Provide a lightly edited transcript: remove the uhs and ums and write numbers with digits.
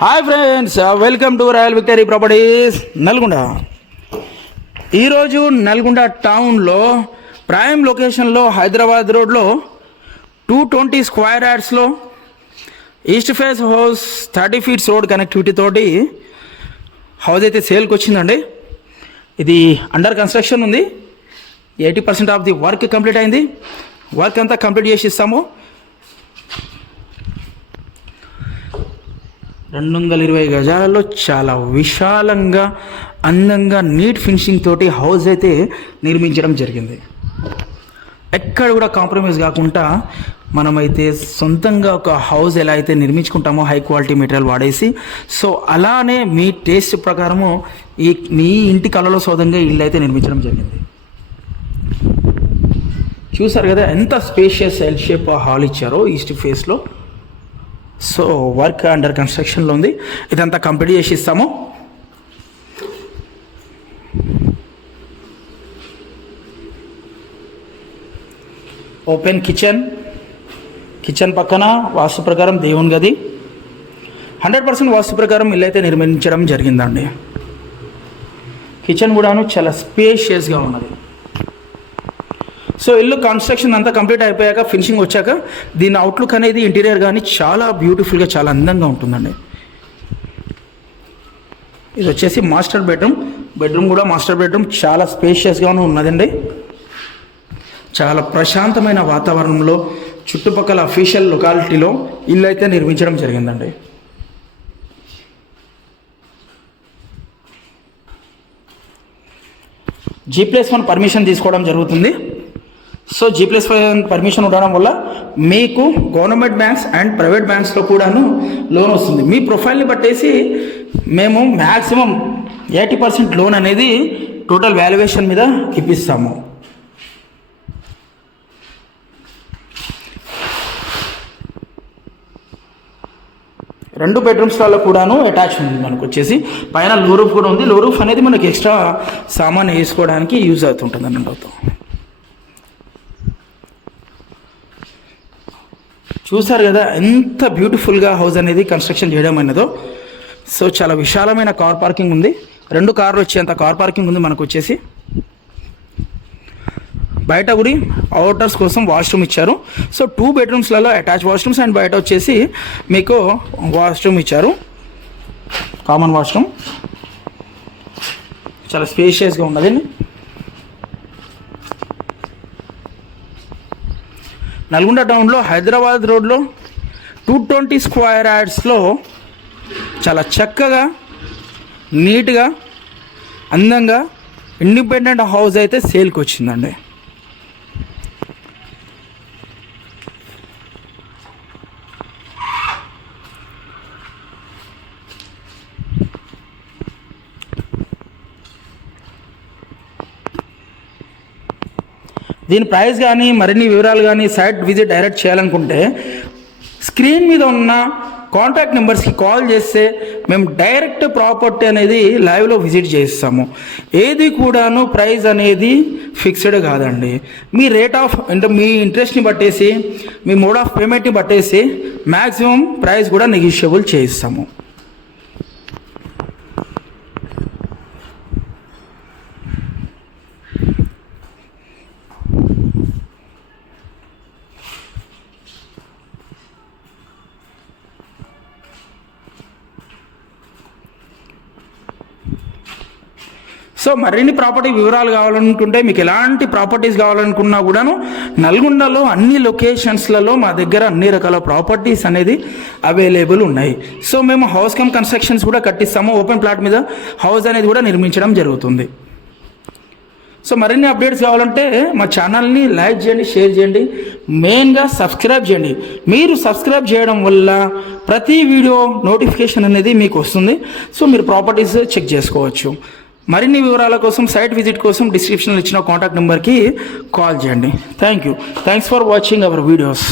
Hi friends, welcome to Royal Victory Properties Nalgonda. ఈరోజు నల్గొండ టౌన్లో prime లొకేషన్లో హైదరాబాద్ రోడ్లో 220 స్క్వేర్ యార్డ్స్లో east face house 30 feets road connectivity తోటి హౌస్ అయితే సేల్కి వచ్చిందండి. ఇది అండర్ కన్స్ట్రక్షన్ ఉంది. 80% ఆఫ్ ది వర్క్ కంప్లీట్ అయింది. వర్క్ అంతా కంప్లీట్ చేసి ఇస్తాము. 220 గజాలలో చాలా విశాలంగా, అందంగా, నీట్ ఫినిషింగ్ తోటి హౌస్ అయితే నిర్మించడం జరిగింది. ఎక్కడ కూడా కాంప్రమైజ్ కాకుండా మనమైతే సొంతంగా ఒక హౌస్ ఎలా అయితే నిర్మించుకుంటామో హై క్వాలిటీ మెటీరియల్ వాడేసి, సో అలానే మీ టేస్ట్ ప్రకారము మీ ఇంటి కళలో సోదంగా ఇల్లు అయితే నిర్మించడం జరిగింది. చూసారు కదా ఎంత స్పేషియస్ ఎల్ షేప్ హాల్ ఇచ్చారో ఈస్ట్ ఫేస్లో. సో వర్క్ అండర్ కన్స్ట్రక్షన్లో ఉంది. ఇదంతా కంప్లీట్ చేసి ఇస్తాము. ఓపెన్ కిచెన్ పక్కన వాస్తు ప్రకారం దేవుని గది. 100% వాస్తు ప్రకారం ఇల్లు అయితే నిర్మించడం జరిగిందండి. కిచెన్ కూడాను చాలా స్పేషియస్గా ఉన్నది. సో ఇల్లు కన్స్ట్రక్షన్ అంతా కంప్లీట్ అయిపోయాక, ఫినిషింగ్ వచ్చాక దీని అవుట్లుక్ అనేది ఇంటీరియర్ కానీ చాలా బ్యూటిఫుల్గా, చాలా అందంగా ఉంటుందండి. ఇది వచ్చేసి మాస్టర్ బెడ్రూమ్ కూడా మాస్టర్ బెడ్రూమ్ చాలా స్పేషియస్గానే ఉన్నదండి. చాలా ప్రశాంతమైన వాతావరణంలో చుట్టుపక్కల అఫీషియల్ లొకాలిటీలో ఇల్లు అయితే నిర్మించడం జరిగిందండి. G+1 పర్మిషన్ తీసుకోవడం జరుగుతుంది. సో G+1 పర్మిషన్ ఉండడం వల్ల మీకు గవర్నమెంట్ బ్యాంక్స్ అండ్ ప్రైవేట్ బ్యాంక్స్లో కూడాను లోన్ వస్తుంది. మీ ప్రొఫైల్ని బట్టేసి మేము మ్యాక్సిమం 80% లోన్ అనేది టోటల్ వాల్యుయేషన్ మీద ఇప్పిస్తాము. రెండు బెడ్రూమ్స్లలో కూడాను అటాచ్ ఉంది. మనకు వచ్చేసి పైన లో రూఫ్ కూడా ఉంది. లో రూఫ్ అనేది మనకి ఎక్స్ట్రా సామాన్ వేసుకోవడానికి యూజ్ అవుతుంటుంది అన్నట్టు. చూసారు కదా ఎంత బ్యూటిఫుల్గా హౌస్ అనేది కన్స్ట్రక్షన్ చేయడం అయినదో. సో చాలా విశాలమైన కార్ పార్కింగ్ ఉంది. 2 కార్లు వచ్చేంత కార్ పార్కింగ్ ఉంది మనకు వచ్చేసి. బయట కూడా అవుటర్స్ కోసం వాష్రూమ్ ఇచ్చారు. సో 2 బెడ్రూమ్స్లలో అటాచ్ వాష్రూమ్స్ అండ్ బయట వచ్చేసి మీకు వాష్రూమ్ ఇచ్చారు, కామన్ వాష్రూమ్. చాలా స్పేషియస్గా ఉన్నదండి. నల్గొండ టౌన్లో హైదరాబాద్ రోడ్లో 220 స్క్వేర్ యార్డ్స్లో చాలా చక్కగా, నీట్గా, అందంగా ఇండిపెండెంట్ హౌస్ అయితే సేల్కి వచ్చిందండి. దీని ప్రైస్ కానీ మరిన్ని వివరాలు కానీ సైట్ విజిట్ డైరెక్ట్ చేయాలనుకుంటే స్క్రీన్ మీద ఉన్న కాంటాక్ట్ నెంబర్స్కి కాల్ చేస్తే మేము డైరెక్ట్ ప్రాపర్టీ అనేది లైవ్లో విజిట్ చేస్తాము. ఏది కూడాను ప్రైస్ అనేది ఫిక్స్డ్ కాదండి. మీ రేట్ ఆఫ్ అంటే మీ ఇంట్రెస్ట్ని బట్టేసి, మీ మోడ్ ఆఫ్ పేమెంట్ని బట్టేసి మ్యాక్సిమం ప్రైస్ కూడా నెగిషియబుల్ చేయిస్తాము. సో మరిన్ని ప్రాపర్టీ వివరాలు కావాలనుకుంటే, మీకు ఎలాంటి ప్రాపర్టీస్ కావాలనుకున్నా కూడాను నల్గొండలో అన్ని లొకేషన్స్లలో మా దగ్గర అన్ని రకాల ప్రాపర్టీస్ అనేది అవైలబుల్ ఉన్నాయి. సో మేము హౌస్ కమ్ కన్స్ట్రక్షన్స్ కూడా కట్టిస్తాము. ఓపెన్ ప్లాట్ మీద హౌస్ అనేది కూడా నిర్మించడం జరుగుతుంది. సో మరిన్ని అప్డేట్స్ కావాలంటే మా ఛానల్ని లైక్ చేయండి, షేర్ చేయండి, మెయిన్గా సబ్స్క్రైబ్ చేయండి. మీరు సబ్స్క్రైబ్ చేయడం వల్ల ప్రతి వీడియో నోటిఫికేషన్ అనేది మీకు వస్తుంది. సో మీరు ప్రాపర్టీస్ చెక్ చేసుకోవచ్చు. మరిన్ని వివరాల కోసం, సైట్ విజిట్ కోసం డిస్క్రిప్షన్లో ఇచ్చిన కాంటాక్ట్ నెంబర్కి కాల్ చేయండి. Thanks for watching our videos.